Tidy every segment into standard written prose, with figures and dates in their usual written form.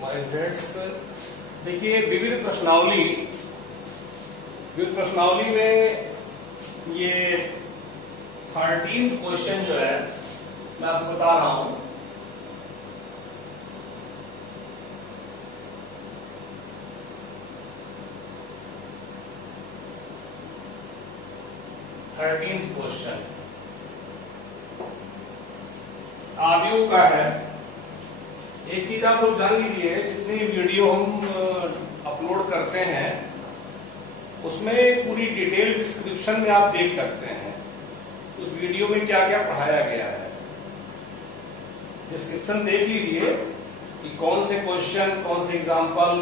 My students, देखिए विविध प्रश्नावली में ये 13 क्वेश्चन जो है मैं आपको बता रहा हूं। क्वेश्चन आयु का है। एक चीज आप लोग जान लीजिए, जितनी वीडियो हम अपलोड करते हैं उसमें पूरी डिटेल डिस्क्रिप्शन में आप देख सकते हैं उस वीडियो में क्या क्या पढ़ाया गया है। डिस्क्रिप्शन देख लीजिए कि कौन से क्वेश्चन, कौन से एग्जाम्पल,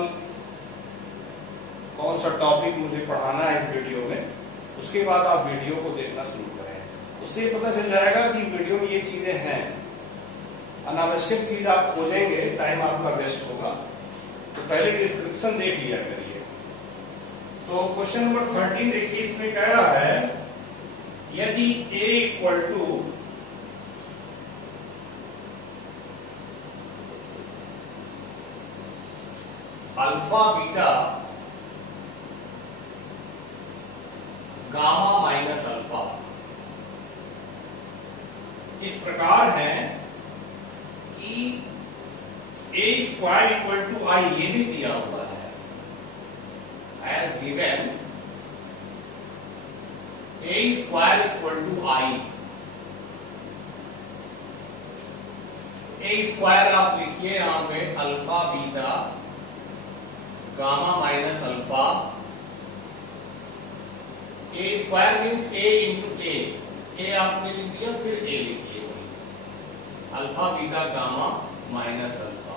कौन सा टॉपिक मुझे पढ़ाना है इस वीडियो में। उसके बाद आप वीडियो को देखना शुरू करें, उससे पता चल जाएगा कि वीडियो में ये चीजें हैं। अनावश्यक चीज आप खोजेंगे, टाइम आपका वेस्ट होगा। तो पहले डिस्क्रिप्शन देख लिया करिए। तो क्वेश्चन नंबर 13 देखिए, इसमें कह रहा है यदि a equal to alpha beta gamma minus alpha इस प्रकार है कि a square equal to I, ये भी दिया हुआ है as given a square equal to I. a square आप लिखिए यहां पे alpha beta gamma minus alpha. a square means a into a आपने लिख दिया, फिर a लिखिए वही alpha beta gamma minus alpha.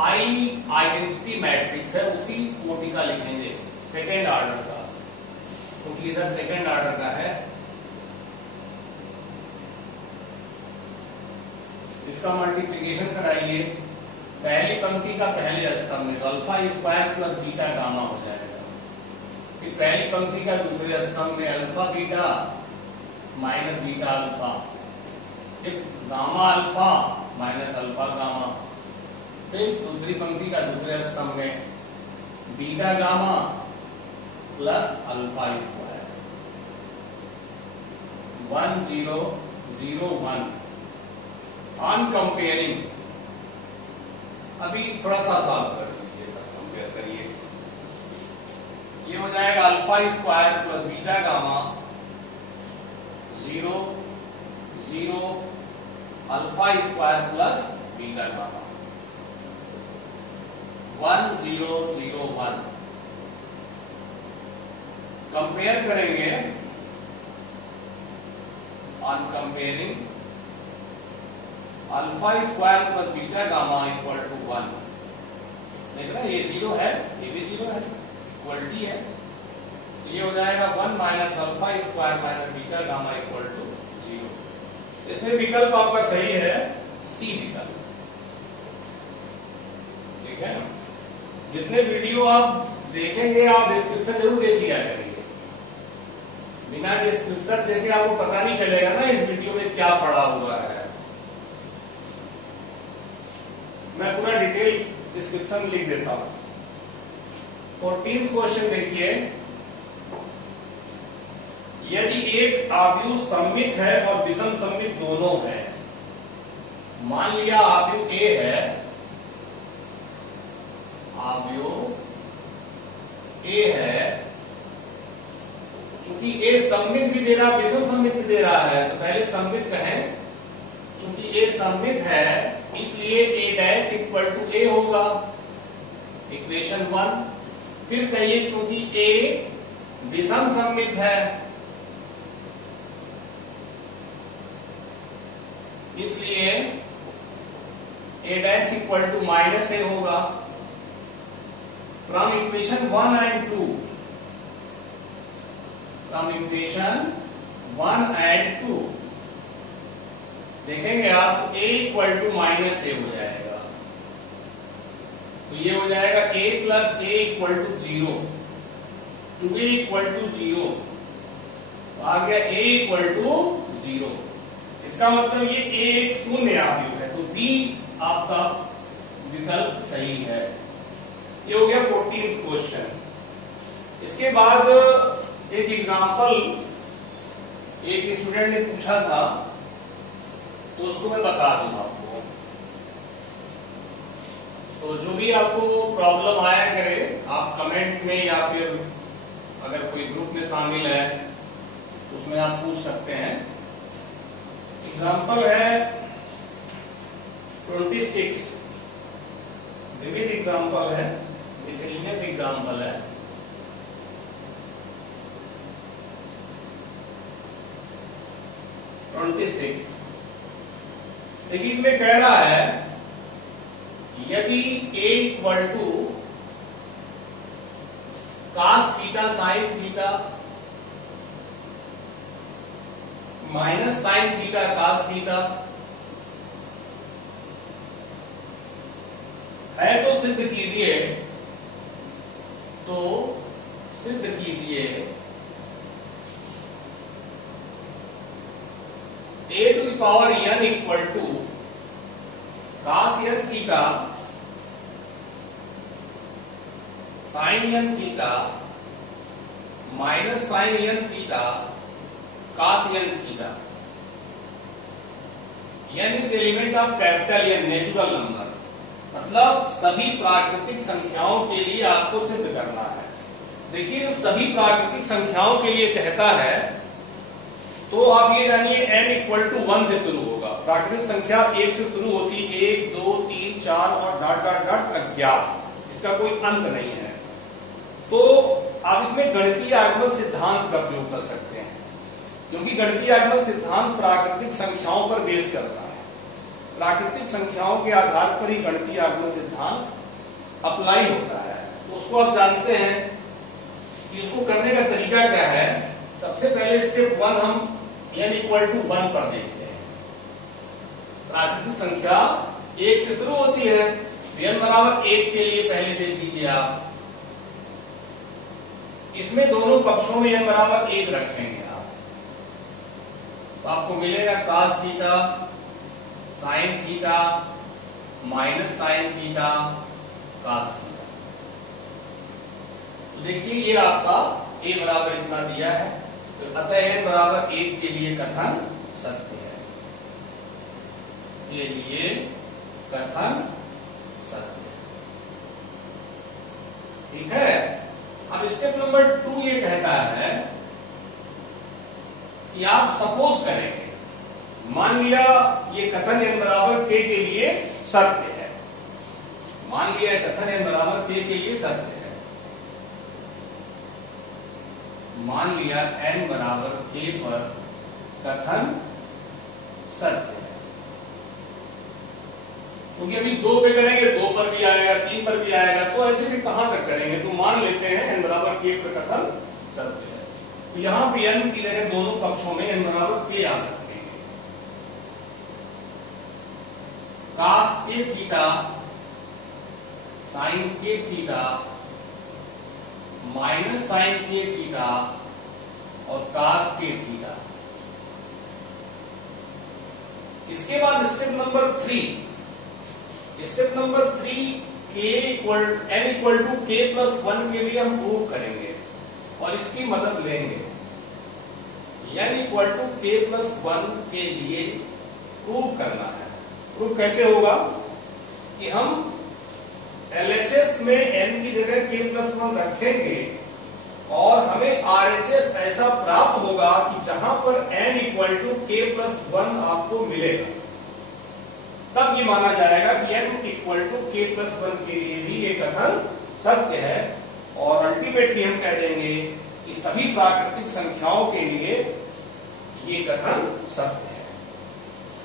I identity matrix है, उसी कोटि का लिखेंगे, सेकेंड ऑर्डर का, क्योंकि इधर सेकेंड ऑर्डर का है। इसका मल्टीप्लिकेशन कराइए, पहली पंक्ति का पहले स्तंभ में, तो alpha square plus beta gamma हो जाएगा। फिर पहली पंक्ति का दूसरे स्तंभ में alpha beta minus beta alpha, फिर gamma alpha minus alpha gamma, फिर दूसरी पंक्ति का दूसरे स्तंभ में beta gamma plus alpha square. 1 0 0 1 on comparing. अभी थोड़ा सा सॉल्व कर लीजिए, कंपेयर करिए। ये हो जाएगा alpha square plus beta gamma 0 0 alpha square plus beta gamma 1 0 0 1। Compare करेंगे, on comparing alpha square plus beta gamma equal to 1। देख रहे हैं ये 0 है, ये भी 0 है, इक्वलिटी है। तो ये हो जाएगा 1 minus alpha square minus beta gamma equal to 0। इसमें विकल्प आपका सही है, सी विकल्प। ठीक है, जितने वीडियो आप देखेंगे आप डिस्क्रिप्शन जरूर देख लिया करिए। बिना डिस्क्रिप्शन देखे आपको पता नहीं चलेगा ना इस वीडियो में क्या पढ़ा हुआ है। मैं पूरा डिटेल डिस्क्रिप्शन लिख देता हूं। 14th क्वेश्चन देखिए, यदि एक आव्यूह सममित है और विषम सममित दोनों है। मान लिया आव्यूह A है, आव्यूह A है, क्योंकि A सममित भी दे रहा है, विषम सममित भी दे रहा है, तो पहले सममित कहें। क्योंकि A सममित है इसलिए A dash equal to A होगा, इक्वेशन 1। फिर कहिए क्योंकि A विषम सममित है इसलिए A dash equal to minus A होगा। From equation 1 and 2, from equation 1 and 2 देखेंगे आप, तो A equal to minus A हो जाएगा। तो ये हो जाएगा A plus A equal to 0, 2A equal to 0, तो आ गया A इक्वल टू 0। इसका मतलब ये A एक शून्य आव्यूह है, तो B आपका विकल्प सही है। ये हो गया 14th क्वेश्चन। इसके बाद एक एग्जांपल एक स्टूडेंट ने पूछा था, तो उसको मैं बता दूं आपको। तो जो भी आपको प्रॉब्लम आया करे, आप कमेंट में या फिर अगर कोई ग्रुप में शामिल है तो उसमें आप पूछ सकते हैं। एग्जांपल है 26, विविध एग्जांपल है, मिसलेनियस एग्जांपल है। देखिए इसमें कह रहा है यदि a equal to cos theta sin theta minus sin theta cos theta है तो सिद्ध कीजिए, a to the power n equal to cos n theta sin n theta minus sin n theta cos n theta. n is element of capital n, natural number, मतलब सभी प्राकृतिक संख्याओं के लिए आपको सिद्ध करना है। देखिए सभी प्राकृतिक संख्याओं के लिए कहता है तो आप ये जानिए n इक्वल टू 1 से शुरू होगा। प्राकृतिक संख्या 1 से शुरू होती, 1 2 3 4 और डॉट डॉट डॉट अज्ञात, इसका कोई अंत नहीं है। तो आप इसमें गणितीय आगमन सिद्धांत का प्रयोग कर सकते हैं, क्योंकि गणितीय आगमन सिद्धांत प्राकृतिक संख्याओं पर बेस करता है। प्राकृतिक संख्याओं के आधार पर ही गणितीय आगमन सिद्धांत अप्लाई होता है। तो उसको आप जानते हैं कि उसको करने का तरीका क्या है। सबसे पहले स्टेप 1 हम n इक्वल टू 1 पर देखते हैं। प्राकृतिक संख्या 1 से शुरू होती है, तो n बराबर 1 के लिए पहले देख लीजिए आप। इसमें दोनों पक्षों में n बराबर 1 रखेंगे आप, तो आपको मिलेगा cos theta sin theta minus sin theta cos theta. तो देखिए ये आपका a बराबर इतना दिया है, तो अतः n बराबर 1 के लिए कथन सत्य है। के लिए कथन सत्य है, ठीक है। अब स्टेप नंबर 2 ये कहता है कि आप सपोज करेंगे, मान लिया ये कथन n बराबर k के लिए सत्य है, मान लिया कथन n बराबर k के लिए सत्य है, मान लिया n बराबर k पर कथन सत्य है। क्योंकि अभी 2 पे करेंगे 2 पर भी आएगा, 3 पर भी आएगा, तो ऐसे से कहां तक करेंगे। तो मान लेते हैं n बराबर k पर कथन सत्य है, तो यहां भी n की जगह दोनों पक्षों में n बराबर k याद रखेंगे। cos k theta sin k theta minus sin k theta और cos k थीटा। इसके बाद step number 3 n equal to k plus 1 के लिए हम प्रूव करेंगे और इसकी मदद लेंगे। n equal to k plus 1 के लिए प्रूव करना है। प्रूव कैसे होगा कि हम LHS में n की जगह k प्लस 1 रखेंगे और हमें RHS ऐसा प्राप्त होगा कि जहां पर n equal to k plus 1 आपको मिलेगा, तब ये माना जाएगा कि n equal to k plus 1 के लिए भी ये कथन सत्य है। और अल्टीमेटली हम कह देंगे कि सभी प्राकृतिक संख्याओं के लिए ये कथन सत्य है।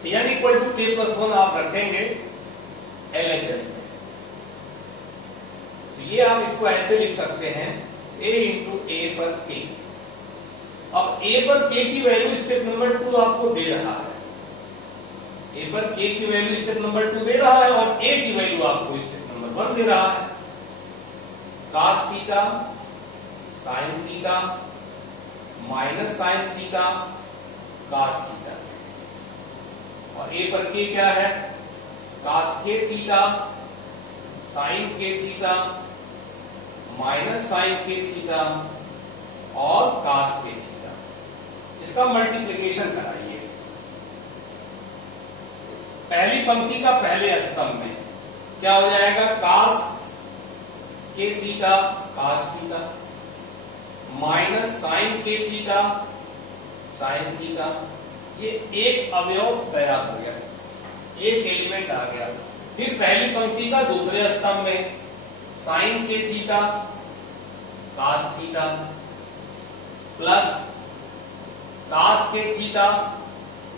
तो n equal to k plus 1 आप रखेंगे LHS में, तो ये आप इसको ऐसे लिख सकते हैं a इंटू a पर k। अब a पर k की वैल्यू स्टेप नंबर 2 आपको दे रहा है, a पर k की वैल्यू स्टेप नंबर 2 दे रहा है और a की वैल्यू आपको स्टेप नंबर 1 दे रहा है। cos theta sin theta minus sin theta cos theta, और a पर k क्या है, cos k theta sine k theta minus sine k theta और कास के थीटा, इसका मल्टीप्लिकेशन कराइए। पहली पंक्ति का पहले स्तंभ में क्या हो जाएगा, cos k theta cos theta minus sine k theta sine theta, ये एक अवयव तैयार हो गया, एक एलिमेंट आ गया। फिर पहली पंक्ति का दूसरे स्तंभ में sine k theta cos theta plus cos k theta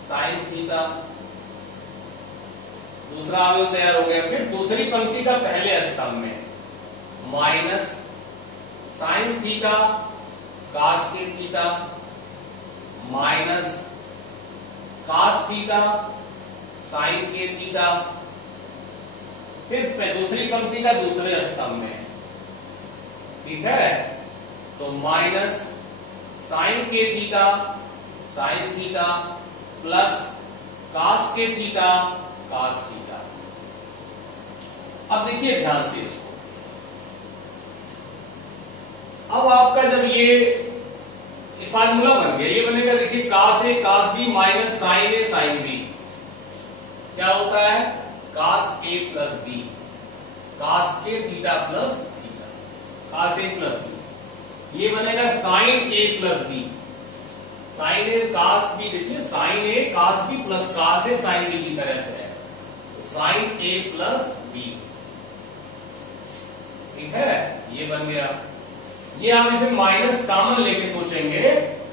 sine theta, दूसरा अवयव तैयार हो गया। फिर दूसरी पंक्ति का पहले स्तंभ में minus sign theta cos k theta minus cos theta sine k theta, फिर दूसरी पंक्ति का दूसरे स्तंभ में, ठीक है, तो minus sine k theta sine theta plus cos k theta cos theta. अब देखिए ध्यान से इसको, अब आपका जब ये फार्मूला बन गया, ये बनेगा, देखिए कास ए कास बी माइनस साइन ए साइन बी, क्या होता है, कास ए प्लस बी, कास के थीटा प्लस थीटा, कास ए प्लस बी, ये बनेगा साइन ए प्लस बी, साइन ए कास बी, देखिए साइन ए कास बी प्लस कास ए साइन बी की तरह से है, साइन ए प्लस बी, ठीक है, ये बन गया। ये आप इसमें माइनस कॉमन लेके सोचेंगे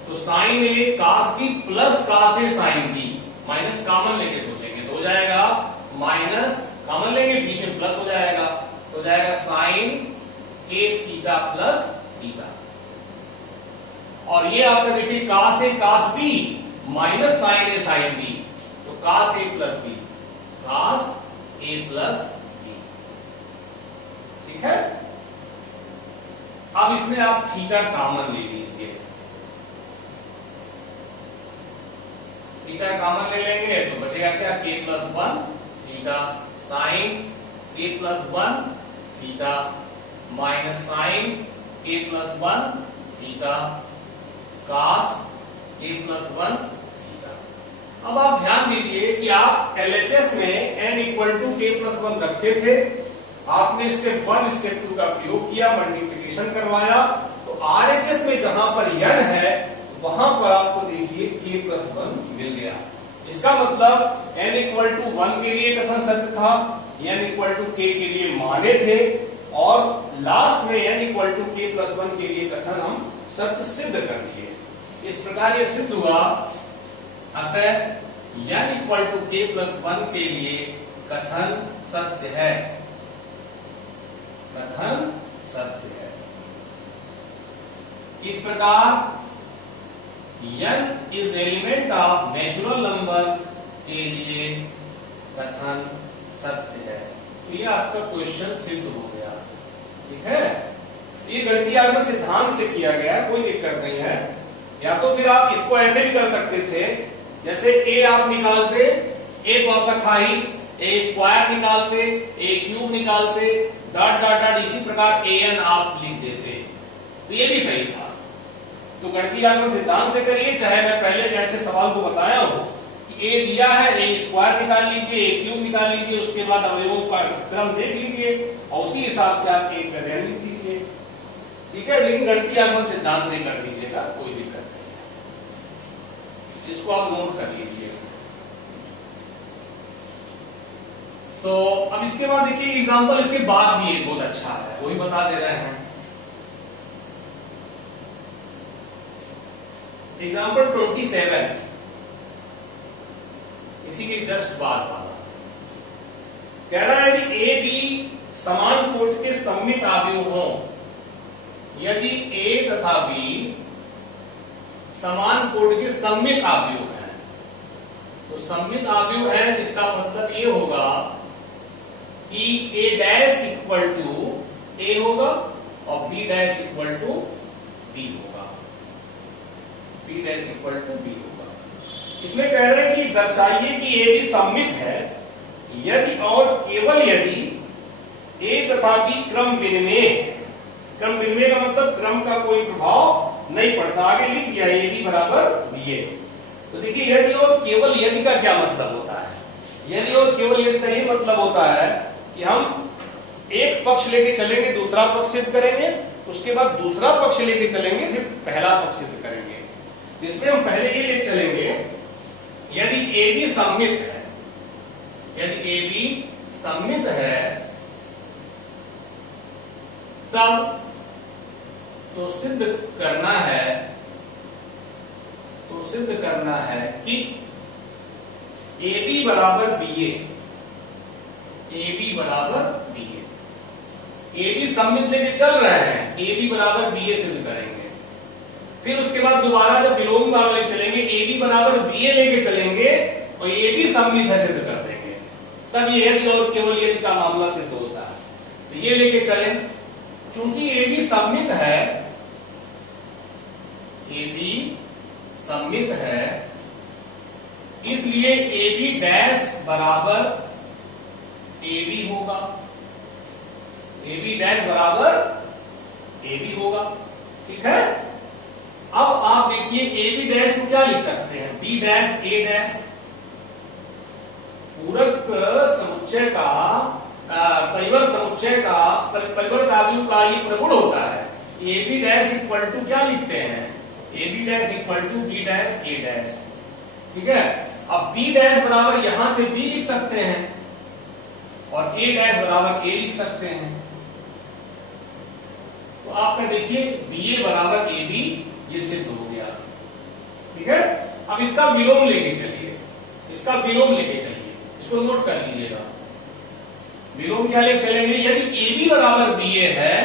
तो साइन ए कास बी प्लस कास ए साइन बी, माइनस कॉमन लेके सोचेंगे तो हो जाएगा माइनस, कॉमन लेंगे बीच में प्लस हो जाएगा, तो हो जाएगा sign k theta plus theta. और ये आपका देखिए कास ए कास बी माइनस साइन ए साइन बी, तो कास ए प्लस बी, कास ए प्लस बी, ठीक है। अब इसमें आप थीटा कॉमन ले लीजिए, थीटा कॉमन ले लेंगे तो बचेगा क्या, k plus one theta sine k plus one theta minus sine k plus one theta cos k plus one theta. अब आप ध्यान दीजिए कि आप LHS में n इक्वल टू के प्लस वन रखे थे, आपने स्टेप 1 स्टेप 2 का प्रयोग किया, मल्टीप्लिकेशन करवाया, तो RHS में जहां पर n है वहां पर आपको देखिए k प्लस 1 मिल गया। इसका मतलब n इक्वल टू 1 के लिए कथन सत्य था, n इक्वल टू k के लिए माने थे, और लास्ट में n equal to k plus 1 के लिए कथन हम सत्य सिद्ध कर दिए। इस प्रकार यह सिद्ध हुआ, अतः n equal to k plus 1 के लिए कथन सत्य है, कथन सत्य है। इस प्रकार n is element of natural number के लिए कथन सत्य है। तो ये आपका क्वेश्चन सिद्ध हो गया, ठीक है। ये गणितीय आगमन सिद्धांत से किया गया, कोई दिक्कत नहीं है। या तो फिर आप इसको ऐसे भी कर सकते थे, जैसे a आप निकालते, a तो आपका था ही, a स्क्वायर निकालते, a क्यूब निकालते, डॉट डॉट डॉट, इसी प्रकार an आप लिख देते, तो ये भी सही था। तो गणितीय आगमन सिद्धांत से करिए, चाहे मैं पहले जैसे सवाल को बताया हूं कि a दिया है, a स्क्वायर निकाल लीजिए, a क्यूब निकाल लीजिए, उसके बाद अवयवों का क्रम देख लीजिए और उसी हिसाब से आप एक वेरिएंट लिख दीजिए, ठीक है। लेकिन गणितीय आगमन सिद्धांत से कर दीजिएगा, कोई दिक्कत नहीं है, इसको आप नोट कर लीजिए। तो अब इसके बाद देखिए एग्जांपल इसके बाद भी एक बहुत अच्छा है, वही बता दे रहे हैं। एग्जांपल 27, इसी के जस्ट बाद वाला कह रहा है कि ए बी समान कोट के सममित आव्यूह हो, यदि ए तथा बी समान कोट के सममित आव्यूह हैं, तो सममित आव्यूह है जिसका मतलब ये होगा कि a dash equal to a होगा और b dash equal to b होगा, b dash equal to b होगा। इसमें कह रहे हैं कि दर्शाइए कि a b सममित है यदि और केवल यदि ए तथा बी क्रम विनिमय, क्रम विनिमय का मतलब क्रम का कोई प्रभाव नहीं पड़ता। आगे लिख दिया ए बी बराबर बी ए। तो देखिए यदि और केवल यदि का क्या मतलब होता है, यदि और केवल यदि का ये मतलब होता है कि हम एक पक्ष लेके चलेंगे, दूसरा पक्ष सिद्ध करेंगे, उसके बाद दूसरा पक्ष लेके चलेंगे, फिर पहला पक्ष सिद्ध करेंगे। इसमें हम पहले ये लेके चलेंगे, यदि ए बी सममित है, यदि ए बी सममित है तब तो सिद्ध करना है, तो सिद्ध करना है कि ए बी बराबर बी ए बी बराबर बी ए बी सममित लेके चल रहे हैं, ए बी बराबर बी ए सिद्ध करेंगे। फिर उसके बाद दोबारा जब विलोम वाला लेके चलेंगे, ए बी बराबर बी ए लेके चलेंगे और ए बी सममित है सिद्ध कर देंगे, तब ये यदि और केवल यदि का मामला सिद्ध होता है। तो ये लेके चलें, चूंकि ए बी सममित है, ए बी सममित है, इसलिए ए बी डैश बराबर ए बी होगा, ए बी डैश बराबर ए बी होगा। ठीक है, अब आप देखिए ए बी डैश को क्या लिख सकते हैं, बी डैश ए डैश, पूरक समुच्चय का परिवर्त समुच्चय का परिवर्त आव्यूह का ये प्रगुण होता है। A B dash equal to क्या लिखते हैं, A B dash equal to B dash A dash. ठीक है, अब बी डैश बराबर यहां से बी लिख सकते हैं और ए डैश बराबर ए लिख सकते हैं। तो आपका देखिए बी ए बराबर ए बी ये सिद्ध हो गया। ठीक है, अब इसका विलोम लेके चलिए, इसका विलोम लेके चलिए, इसको नोट कर लीजिएगा। विलोम क्या लेके चलेंगे, यदि ए बी बराबर बी ए है,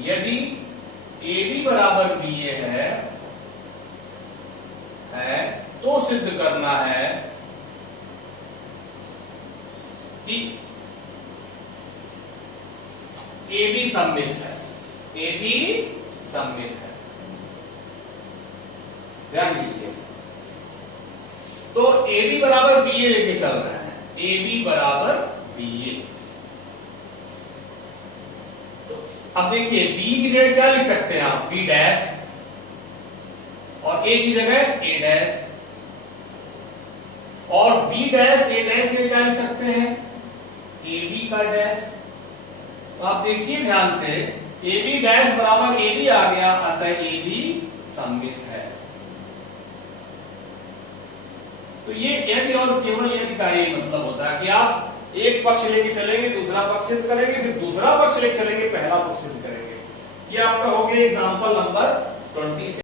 यदि ए बी बराबर बी ए है तो सिद्ध करना है कि ए बी सममित है, ए बी सममित है। ध्यान दीजिए, तो ए बी बराबर बी ए लेके चल रहे हैं, ए बी बराबर बी ए। तो अब देखिए बी की जगह क्या लिख सकते हैं आप, बी डैश, और ए की जगह ए डैश, और बी डैश ए डैश के क्या लिख सकते हैं, ए बी का डैश। तो आप देखिए ध्यान से, ए बी डैश बराबर ए बी आ गया, अतः ए बी सममित है। तो ये यदि और केवल यदि का ये मतलब होता है कि आप एक पक्ष लेके चलेंगे, दूसरा पक्ष सिद्ध करेंगे, फिर दूसरा पक्ष लेके चलेंगे, पहला पक्ष सिद्ध करेंगे। ये आपका हो गया एग्जांपल नंबर 20।